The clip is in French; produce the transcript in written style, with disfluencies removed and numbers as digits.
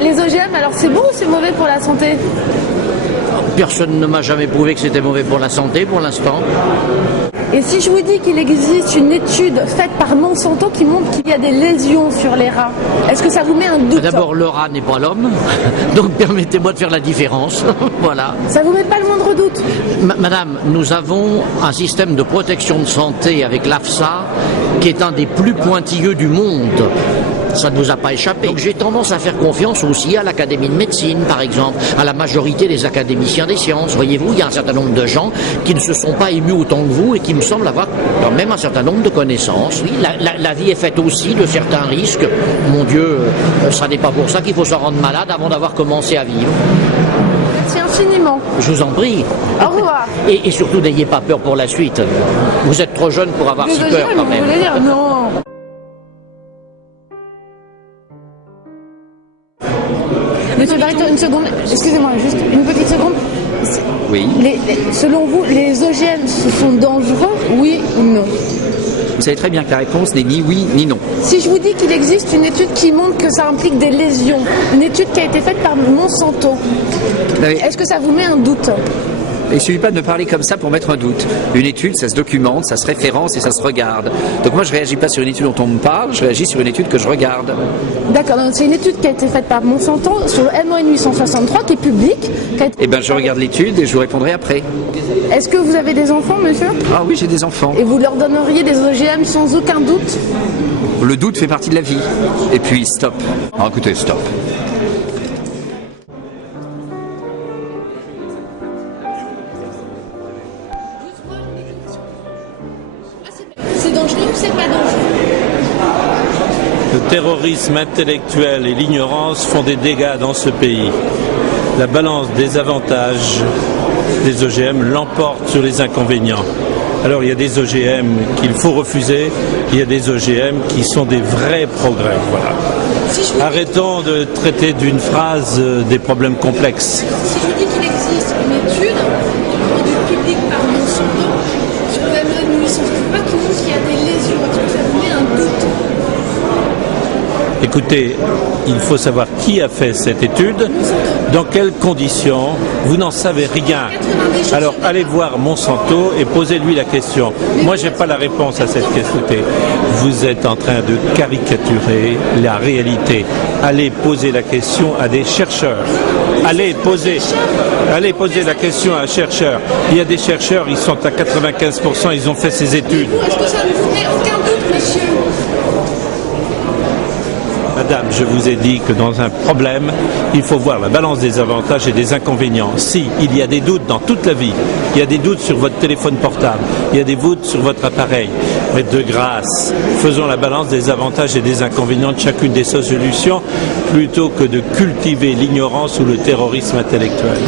Les OGM, alors c'est bon ou c'est mauvais pour la santé? Personne ne m'a jamais prouvé que c'était mauvais pour la santé pour l'instant. Et si je vous dis qu'il existe une étude faite par Monsanto qui montre qu'il y a des lésions sur les rats, est-ce que ça vous met un doute? D'abord, le rat n'est pas l'homme, donc permettez-moi de faire la différence. Voilà. Ça vous met pas le moindre doute? Madame, nous avons un système de protection de santé avec l'AFSA qui est un des plus pointilleux du monde. Ça ne vous a pas échappé. Donc j'ai tendance à faire confiance aussi à l'Académie de médecine, par exemple, à la majorité des académiciens des sciences. Voyez-vous, il y a un certain nombre de gens qui ne se sont pas émus autant que vous et qui me semblent avoir quand même un certain nombre de connaissances. Oui, la vie est faite aussi de certains risques. Mon Dieu, ça n'est pas pour ça qu'il faut se rendre malade avant d'avoir commencé à vivre. Merci infiniment. Je vous en prie. Au revoir. Et surtout, n'ayez pas peur pour la suite. Vous êtes trop jeune pour avoir si peur quand même. Vous voulez dire non? Monsieur Barreto, une seconde, excusez-moi, juste une petite seconde. Oui. Selon vous, les OGM sont dangereux, oui ou non? Vous savez très bien que la réponse n'est ni oui ni non. Si je vous dis qu'il existe une étude qui montre que ça implique des lésions, une étude qui a été faite par Monsanto, est-ce que ça vous met un doute? Il ne suffit pas de me parler comme ça pour mettre un doute. Une étude, ça se documente, ça se référence et ça se regarde. Donc moi, je ne réagis pas sur une étude dont on me parle, je réagis sur une étude que je regarde. D'accord, donc c'est une étude qui a été faite par Monsanto sur le MON 863 qui est publique. Eh bien, je regarde l'étude et je vous répondrai après. Est-ce que vous avez des enfants, monsieur? Ah oui, j'ai des enfants. Et vous leur donneriez des OGM sans aucun doute? Le doute fait partie de la vie. Et puis, stop. Alors, écoutez, stop. C'est dangereux ou c'est pas dangereux? Le terrorisme intellectuel et l'ignorance font des dégâts dans ce pays. La balance des avantages des OGM l'emporte sur les inconvénients. Alors il y a des OGM qu'il faut refuser, il y a des OGM qui sont des vrais progrès. Voilà. Arrêtons de traiter d'une phrase des problèmes complexes. Si je vous dis qu'il existe une étude rendue publique par Monsanto sur le MON 863 qui montre qu'il y a des lésions, est-ce que ça vous met un doute? Écoutez, il faut savoir qui a fait cette étude, dans quelles conditions, vous n'en savez rien. Alors allez voir Monsanto et posez-lui la question. Moi, je n'ai pas la réponse à cette question. Vous êtes en train de caricaturer la réalité. Allez poser la question à des chercheurs. Allez poser la question à un chercheur. Il y a des chercheurs, ils sont à 95%, ils ont fait ces études. Est-ce que ça ne vous met aucun doute, monsieur? Madame, je vous ai dit que dans un problème, il faut voir la balance des avantages et des inconvénients. Si il y a des doutes dans toute la vie, il y a des doutes sur votre téléphone portable, il y a des doutes sur votre appareil, mais de grâce, faisons la balance des avantages et des inconvénients de chacune des solutions plutôt que de cultiver l'ignorance ou le terrorisme intellectuel.